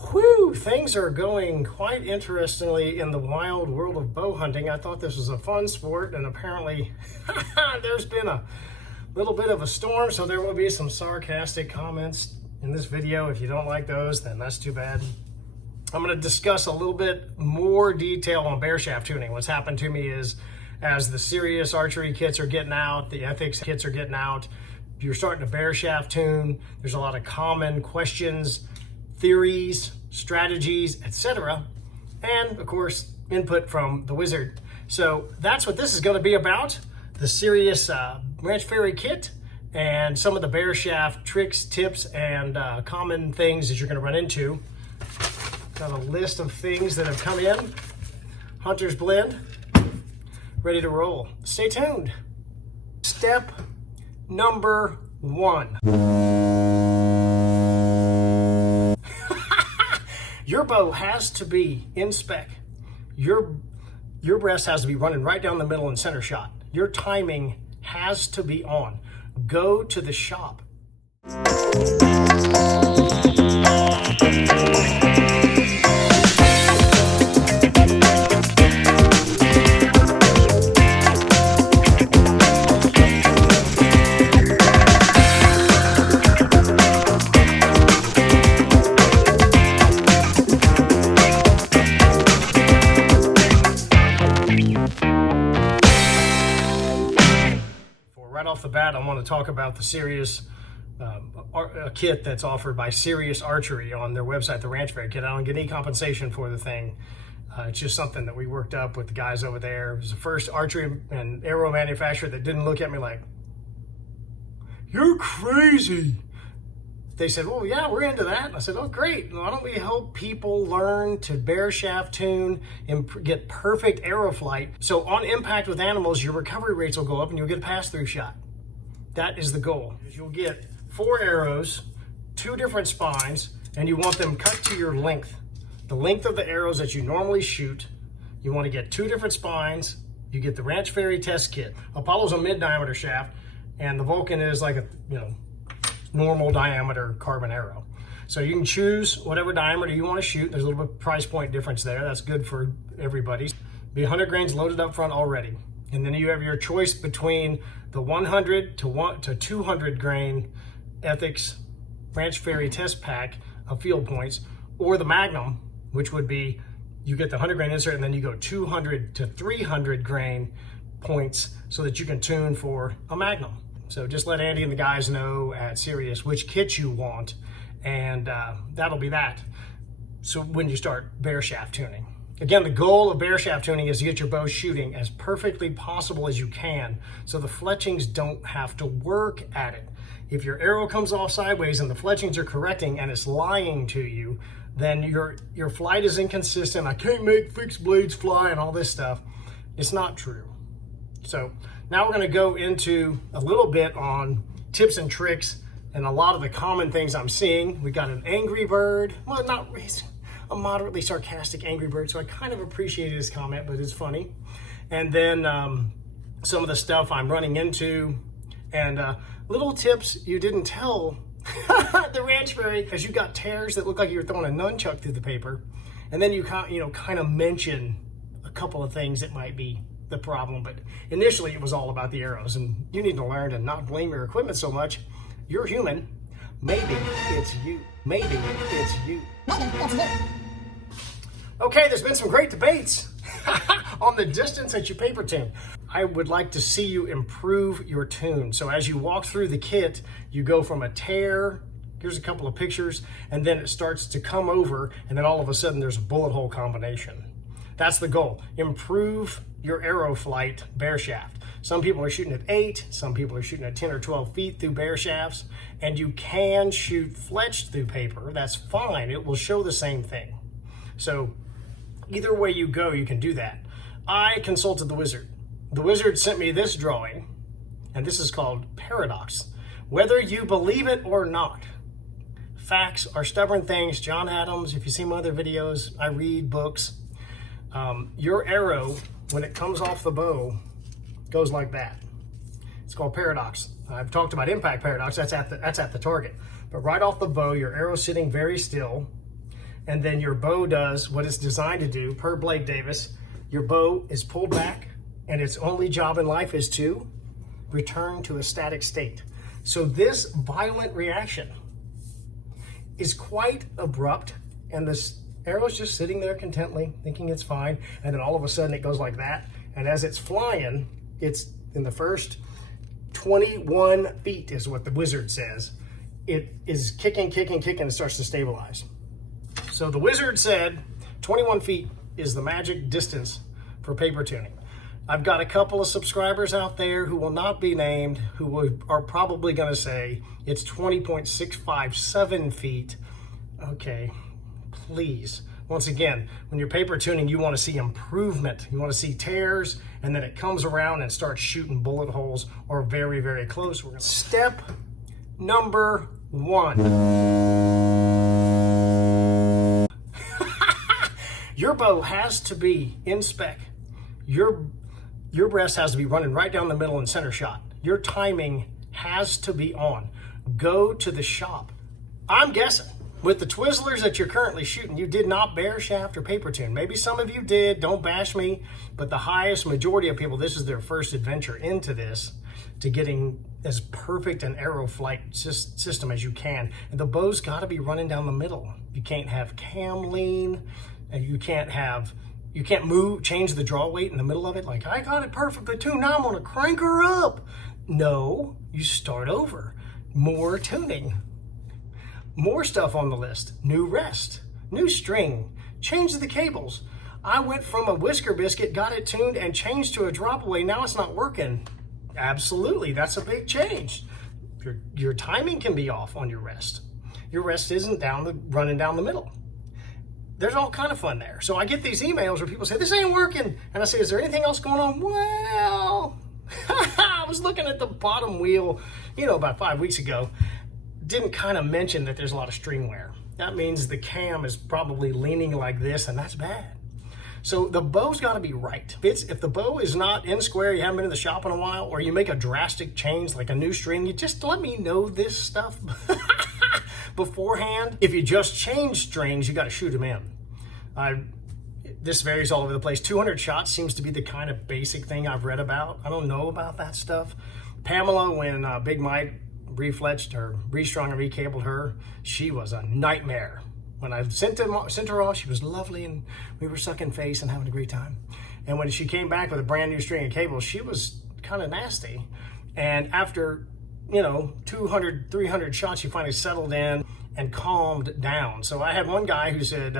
Whew, things are going quite interestingly in the wild world of bow hunting. I thought this was a fun sport, and apparently there's been a little bit of a storm, so there will be some sarcastic comments in this video. If you don't like those, then that's too bad. I'm going to discuss a little bit more detail on bear shaft tuning. What's happened to me is, as the serious archery kits are getting out, the ethics kits are getting out, you're starting to bear shaft tune. There's a lot of common questions, theories, strategies, etc. And of course, input from the wizard. So that's what this is going to be about. The serious Ranch Fairy kit and some of the bear shaft tricks, tips, and common things that you're going to run into. Got a list of things that have come in. Hunter's Blend, ready to roll. Stay tuned. Step number 1. Your bow has to be in spec. Your breast has to be running right down the middle and center shot. Your timing has to be on. Go to the shop. Right off the bat, I want to talk about the serious kit that's offered by Serious Archery on their website, the Ranch Fairy kit. I don't get any compensation for the thing. It's just something that we worked up with the guys over there. It was the first archery and arrow manufacturer that didn't look at me like, "You're crazy." They said, "Well, yeah, we're into that." And I said, "Oh, great. Why don't we help people learn to bear shaft tune and get perfect arrow flight? So on impact with animals, your recovery rates will go up and you'll get a pass-through shot." That is the goal. You'll get 4 arrows, 2 different spines, and you want them cut to your length. The length of the arrows that you normally shoot. You want to get 2 different spines. You get the Ranch Fairy test kit. Apollo's a mid-diameter shaft, and the Vulcan is like a, normal diameter carbon arrow. So you can choose whatever diameter you want to shoot. There's a little bit of price point difference there. That's good for everybody. Be 100 grains loaded up front already. And then you have your choice between the 100 to 200 grain Ethics Ranch Fairy test pack of field points, or the Magnum, which would be you get the 100 grain insert and then you go 200 to 300 grain points so that you can tune for a Magnum. So just let Andy and the guys know at Sirius which kit you want, and that'll be that. So when you start bear shaft tuning. Again, the goal of bear shaft tuning is to get your bow shooting as perfectly possible as you can, so the fletchings don't have to work at it. If your arrow comes off sideways and the fletchings are correcting and it's lying to you, then your flight is inconsistent. I can't make fixed blades fly and all this stuff. It's not true. So now we're going to go into a little bit on tips and tricks and a lot of the common things I'm seeing. We got an angry bird. Well, not a moderately sarcastic angry bird, so I kind of appreciated his comment, but it's funny. And then some of the stuff I'm running into, and little tips you didn't tell the Ranch Fairy, because you got tears that look like you were throwing a nunchuck through the paper, and then you kind of mention a couple of things that might be the problem. But initially it was all about the arrows, and you need to learn to not blame your equipment so much. You're human. Maybe it's you. Maybe it's you. Okay, there's been some great debates on the distance that you paper tune. I would like to see you improve your tune. So as you walk through the kit, you go from a tear, here's a couple of pictures, and then it starts to come over, and then all of a sudden there's a bullet hole combination. That's the goal. Improve your arrow flight bear shaft. Some people are shooting at 8, some people are shooting at 10 or 12 feet through bear shafts, and you can shoot fletched through paper. That's fine. It will show the same thing. So either way you go, you can do that. I consulted the wizard. The wizard sent me this drawing, and this is called Paradox. Whether you believe it or not, facts are stubborn things. John Adams, if you see my other videos, I read books. Your arrow, when it comes off the bow, goes like that. It's called paradox. I've talked about impact paradox. That's at the target. But right off the bow, your arrow's sitting very still, and then your bow does what it's designed to do per Blake Davis. Your bow is pulled back, and its only job in life is to return to a static state. So this violent reaction is quite abrupt, and this arrow's just sitting there contently, thinking it's fine, and then all of a sudden it goes like that, and as it's flying, it's in the first 21 feet is what the wizard says. It is kicking, and starts to stabilize. So the wizard said 21 feet is the magic distance for paper tuning. I've got a couple of subscribers out there who will not be named, who are probably going to say it's 20.657 feet. Okay, please. Once again, when you're paper tuning, you want to see improvement. You want to see tears, and then it comes around and starts shooting bullet holes or very, very close. Step number 1. Your bow has to be in spec. Your breast has to be running right down the middle and center shot. Your timing has to be on. Go to the shop. I'm guessing with the Twizzlers that you're currently shooting, you did not bare shaft or paper tune. Maybe some of you did, don't bash me, but the highest majority of people, this is their first adventure into this, to getting as perfect an arrow flight system as you can. And the bow's got to be running down the middle. You can't have cam lean, and you can't move, change the draw weight in the middle of it. Like, I got it perfectly tuned, now I'm gonna crank her up. No, you start over. More tuning. More stuff on the list. New rest, new string, change the cables. I went from a whisker biscuit, got it tuned, and changed to a drop away. Now it's not working. Absolutely, that's a big change. Your timing can be off on your rest. Your rest isn't running down the middle. There's all kind of fun there. So I get these emails where people say, this ain't working. And I say, is there anything else going on? Well, I was looking at the bottom wheel, about 5 weeks ago. Didn't kind of mention that there's a lot of string wear. That means the cam is probably leaning like this, and that's bad. So the bow's got to be right. If the bow is not in square, you haven't been in the shop in a while, or you make a drastic change like a new string, you just let me know this stuff beforehand. If you just change strings, you got to shoot them in. This varies all over the place. 200 shots seems to be the kind of basic thing I've read about. I don't know about that stuff. Pamela, when Big Mike refletched or restrung and recabled her, she was a nightmare. When I sent her off, she was lovely, and we were sucking face and having a great time. And when she came back with a brand new string of cables, she was kind of nasty. And after, 200, 300 shots, she finally settled in and calmed down. So I had one guy who said,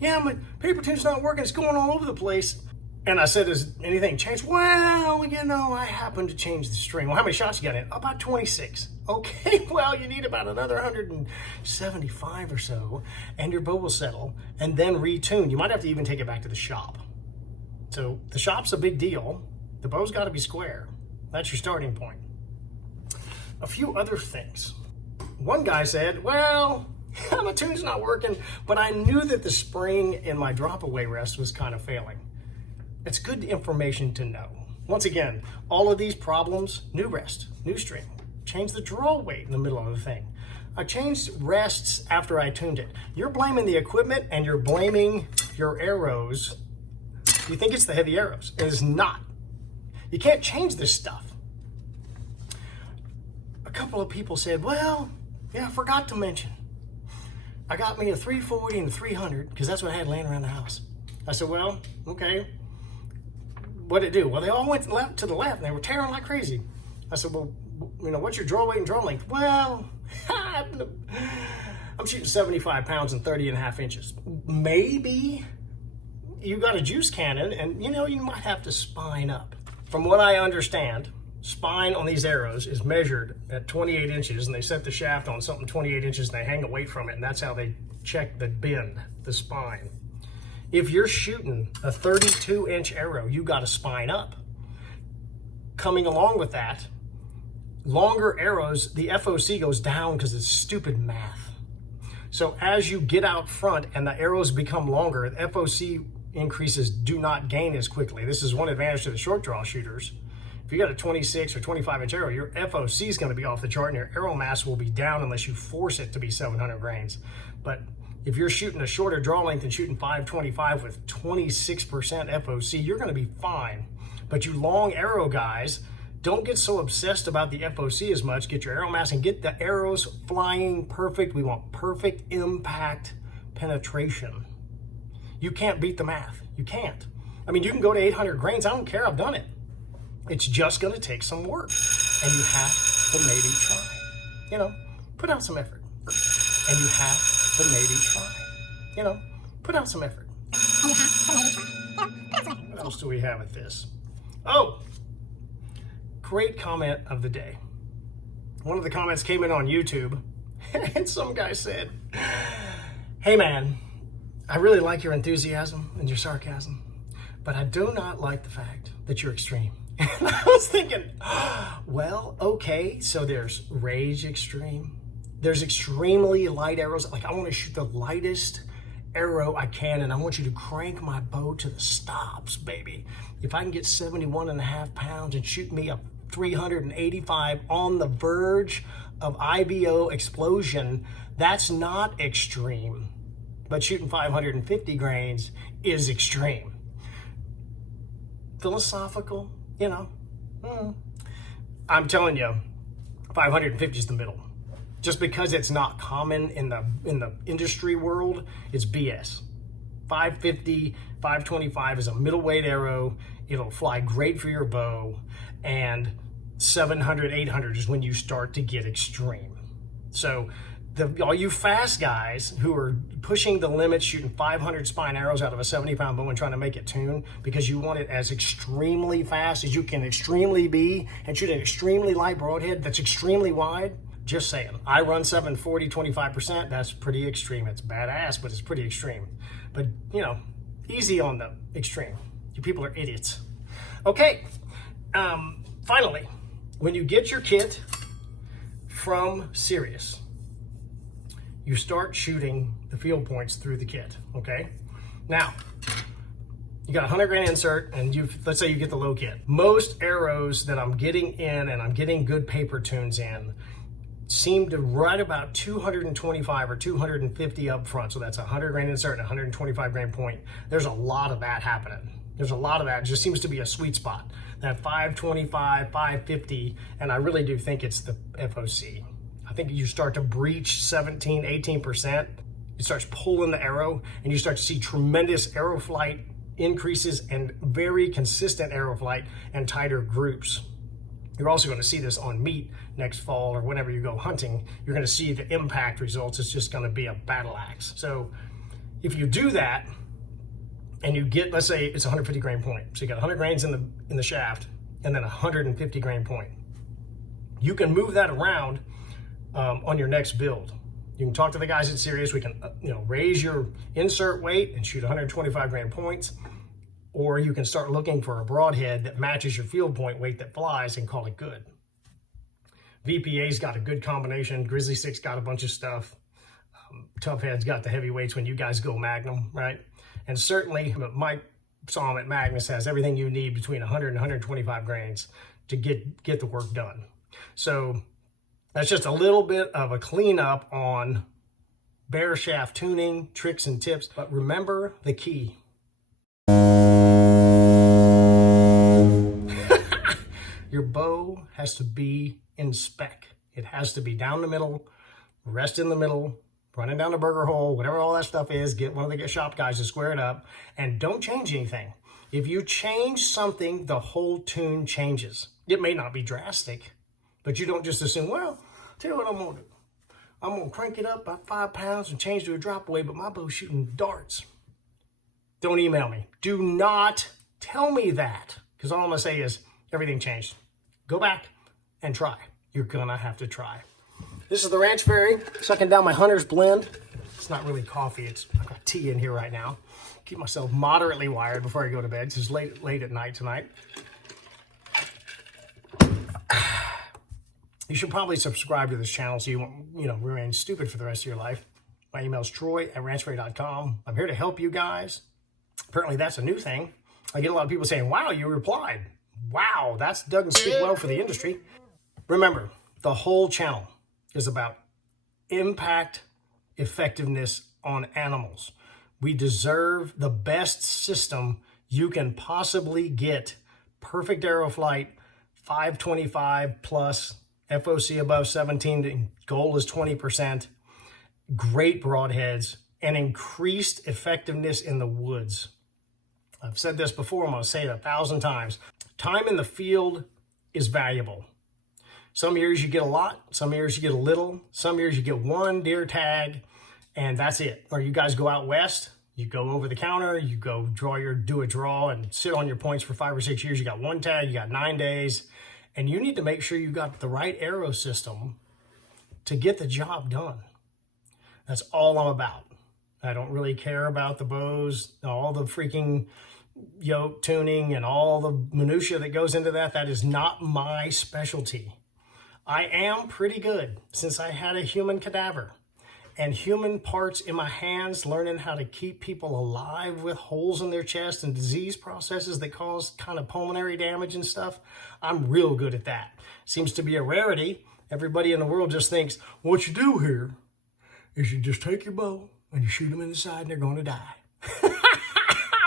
yeah, my paper tune's not working. It's going all over the place. And I said, has anything changed? Well, I happened to change the string. Well, how many shots you got in? About 26. Okay, well, you need about another 175 or so, and your bow will settle, and then retune. You might have to even take it back to the shop. So the shop's a big deal. The bow's got to be square. That's your starting point. A few other things. One guy said, well, my tune's not working, but I knew that the spring in my drop-away rest was kind of failing. It's good information to know. Once again, all of these problems, new rest, new string, change the draw weight in the middle of the thing. I changed rests after I tuned it. You're blaming the equipment and you're blaming your arrows. You think it's the heavy arrows. It is not. You can't change this stuff. A couple of people said, well, yeah, I forgot to mention. I got me a 340 and a 300 because that's what I had laying around the house. I said, well, okay. What'd it do? Well, they all went to the left and they were tearing like crazy. I said, well, what's your draw weight and draw length? Well, I'm shooting 75 pounds and 30.5 inches. Maybe you got a juice cannon and, you might have to spine up. From what I understand, spine on these arrows is measured at 28 inches and they set the shaft on something 28 inches and they hang a weight from it, and that's how they check the bend, the spine. If you're shooting a 32-inch arrow, you got to spine up. Coming along with that, longer arrows, the FOC goes down because it's stupid math. So as you get out front and the arrows become longer, the FOC increases do not gain as quickly. This is one advantage to the short draw shooters. If you got a 26 or 25-inch arrow, your FOC is going to be off the chart and your arrow mass will be down unless you force it to be 700 grains. But If you're shooting a shorter draw length and shooting 525 with 26% FOC, you're going to be fine. But you long arrow guys, don't get so obsessed about the FOC as much. Get your arrow mass and get the arrows flying perfect. We want perfect impact penetration. You can't beat the math. You can't. I mean, you can go to 800 grains. I don't care. I've done it. It's just going to take some work. And you have to maybe try. You know, put out some effort. And you have to maybe try. You know, put out some effort. What else do we have with this? Oh, great comment of the day. One of the comments came in on YouTube, and some guy said, "Hey man, I really like your enthusiasm and your sarcasm, but I do not like the fact that you're extreme." And I was thinking, well, okay, so there's rage extreme. There's extremely light arrows. Like, I want to shoot the lightest arrow I can, and I want you to crank my bow to the stops, baby. If I can get 71.5 pounds and shoot me a 385 on the verge of IBO explosion, that's not extreme. But shooting 550 grains is extreme. Philosophical, you know. I'm telling you, 550 is the middle. Just because it's not common in the industry world, it's BS. 550, 525 is a middleweight arrow. It'll fly great for your bow. And 700, 800 is when you start to get extreme. So all you fast guys who are pushing the limits, shooting 500 spine arrows out of a 70-pound bow and trying to make it tune because you want it as extremely fast as you can extremely be and shoot an extremely light broadhead that's extremely wide, just saying. I run 740, 25%. That's pretty extreme. It's badass, but it's pretty extreme. But, you know, easy on the extreme. You people are idiots. Okay, finally, when you get your kit from Sirius, you start shooting the field points through the kit, okay? Now, you got a 100 grain insert, and let's say you get the low kit. Most arrows that I'm getting in, and I'm getting good paper tunes in, seem to right about 225 or 250 up front. So that's a 100 grain insert and 125 grain point. There's a lot of that happening. There's a lot of that. It just seems to be a sweet spot. That 525, 550, and I really do think it's the FOC. I think you start to breach 17, 18%. It starts pulling the arrow, and you start to see tremendous arrow flight increases and very consistent arrow flight and tighter groups. You're also going to see this on meat next fall or whenever you go hunting. You're going to see the impact results. It's just going to be a battle axe. So if you do that and you get, let's say it's 150 grain point. So you got 100 grains in the shaft and then 150 grain point. You can move that around on your next build. You can talk to the guys at Sirius. We can raise your insert weight and shoot 125 grain points. Or you can start looking for a broadhead that matches your field point weight that flies and call it good. VPA's got a good combination. Grizzly 6 got a bunch of stuff. Toughhead's got the heavyweights when you guys go Magnum, right? And certainly Mike Psalm at Magnus has everything you need between 100 and 125 grains to get the work done. So that's just a little bit of a cleanup on bare shaft tuning, tricks and tips. But remember the key. Your bow has to be in spec. It has to be down the middle, rest in the middle, running down the burger hole, whatever all that stuff is. Get one of the shop guys to square it up, and don't change anything. If you change something, the whole tune changes. It may not be drastic, but you don't just assume, well, tell you what I'm gonna do. I'm gonna crank it up by 5 pounds and change to a drop weight, but my bow's shooting darts. Don't email me. Do not tell me that, because all I'm gonna say is everything changed. Go back and try. You're gonna have to try. This is the Ranch Fairy, sucking down my Hunter's Blend. It's not really coffee, I've got tea in here right now. Keep myself moderately wired before I go to bed. It's late at night tonight. You should probably subscribe to this channel so you won't, remain stupid for the rest of your life. My email is troy@ranchfairy.com. I'm here to help you guys. Apparently that's a new thing. I get a lot of people saying, wow, you replied. Wow, that doesn't speak well for the industry. Remember, the whole channel is about impact effectiveness on animals. We deserve the best system you can possibly get. Perfect arrow flight, 525 plus, FOC above 17, the goal is 20%, great broadheads, and increased effectiveness in the woods. I've said this before, I'm going to say it 1,000 times. Time in the field is valuable. Some years you get a lot, some years you get a little, some years you get one deer tag, and that's it. Or you guys go out west, you go over the counter, you go do a draw and sit on your points for 5 or 6 years. You got one tag, you got 9 days, and you need to make sure you got the right arrow system to get the job done. That's all I'm about. I don't really care about the bows, all the freaking yoke tuning and all the minutia that goes into that. That is not my specialty. I am pretty good since I had a human cadaver and human parts in my hands, learning how to keep people alive with holes in their chest and disease processes that cause kind of pulmonary damage and stuff. I'm real good at that. Seems to be a rarity. Everybody in the world just thinks, what you do here is you just take your bow and you shoot them in the side and they're going to die.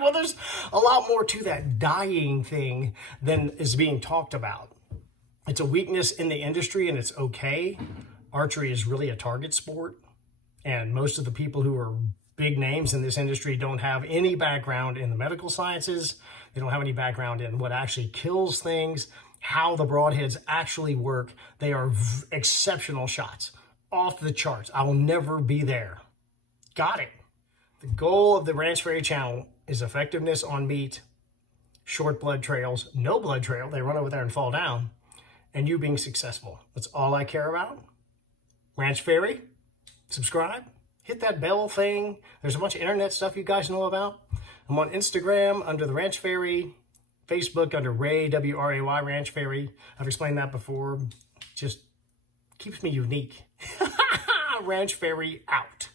Well, there's a lot more to that dying thing than is being talked about. It's a weakness in the industry and it's okay. Archery is really a target sport. And most of the people who are big names in this industry don't have any background in the medical sciences. They don't have any background in what actually kills things, how the broadheads actually work. They are exceptional shots, off the charts. I will never be there. Got it. The goal of the Ranch Fairy channel is effectiveness on meat, short blood trails, no blood trail. They run over there and fall down. And you being successful. That's all I care about. Ranch Fairy, subscribe, hit that bell thing. There's a bunch of internet stuff you guys know about. I'm on Instagram under the Ranch Fairy, Facebook under Ray, W-R-A-Y, Ranch Fairy. I've explained that before. Just keeps me unique. Ranch Fairy out.